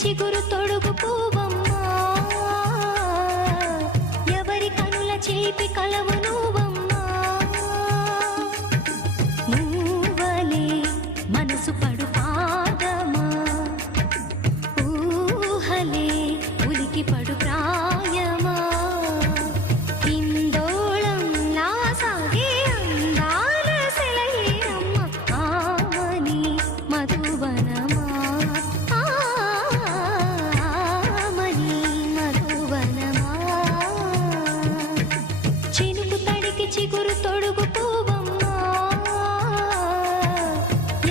చిగురు తొడుగు పువ్వమ్మా, ఎవరి కనుల చిలిపి కలవు నువ్వమ్మా. నువ్వలే మనసు పడు పాదమా, ఊహలే ఉలికి పడు ప్రాయమా. ఇందోళం నా సాగే అందాల సెలయేరమ్మ, ఆమని మధువనమా, ఆమని మధువనమా. చినుకు తడికి చిగురు తొడుగు పువ్వమ్మా,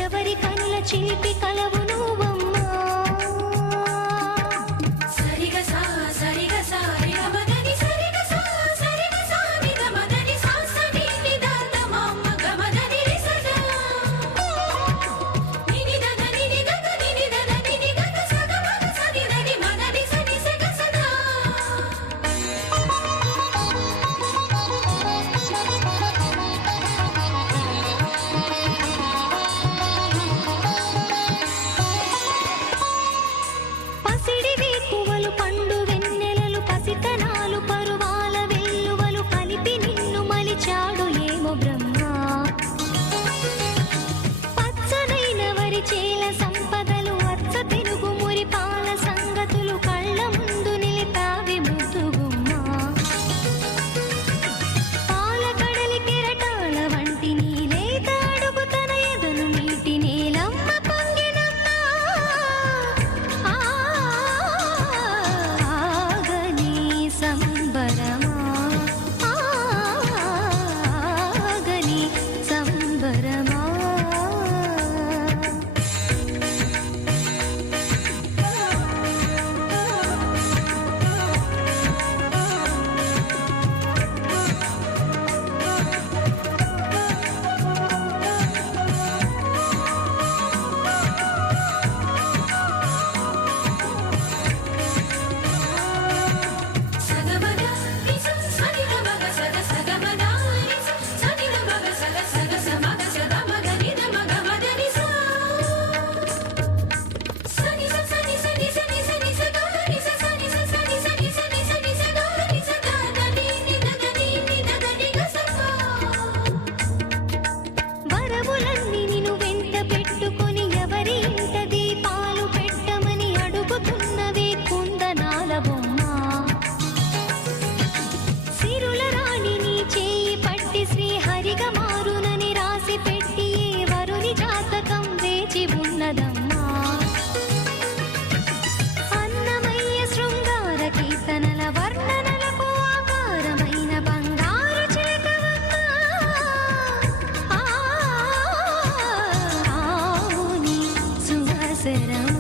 ఎవరి కనుల చిలిపి కలవు నువ్వమ్మా. సరిగా సా సరిగా సా రే గమదని సరిగా సా సరిగా సా ని గమదని సా సని ని ద ద మమ్మ గమదని రి సదా ని ని ద ద ని ని ద ద ని ని ద ద ని ని ద ద స గ మ గ స ని ద ని మ ద ని స ని స గ సదా. పసిడి వేకువలు పండు వెన్నెలలు పసితనాలు పరువాల వెల్లువలు కలిపి నిన్ను మలిచాడు ఏమో బ్రహ్మ. పచ్చనైన వరి చేల సంపదలు అచ్చ తిరుగు మురి పాల సంగతులు కళ్ళ ముందు నిలిపావి ముద్దుగుమ్మ. పాల కడలి కెరటాల వంటి నీలేత అడుగు తన ఎదను నీటి నేలమ్మ పొంగినమ్మ. ఆగని సంబరమా, ఆగని సంబరమా. స గ మ ద ని స స ని ద మ గ స గ స గ మ ద ని స స ని ద మ గ స గ స గ స మ గ స ద మ గ ని ద మ గ మ ద ని స స ని స స ని స ని స ని స ని స గ ని స స ని స స ని స ని స ని స ని స గ ని స ద ద ని ని ద ద ని ని ద ద ని గ స ప. వరములన్నీ నిన్ను వెంట పెట్టుకొని ఎవరి ఇంట దీపాలు పెట్టమని అడుగుతున్నవే కుందనాల బొమ్మ. సిరుల రాణి నీ చేయి పట్టి శ్రీహరిగా మారునని రాసి పెట్టి ఏ వరుని జాతకం వేచి ఉన్నదమ్మా. అన్నమయ్య శృంగార కీర్తనల వర్ణనలకు ఆకారమైన బంగారు చిలకవమ్మా. ఆవుని సువాసరమా.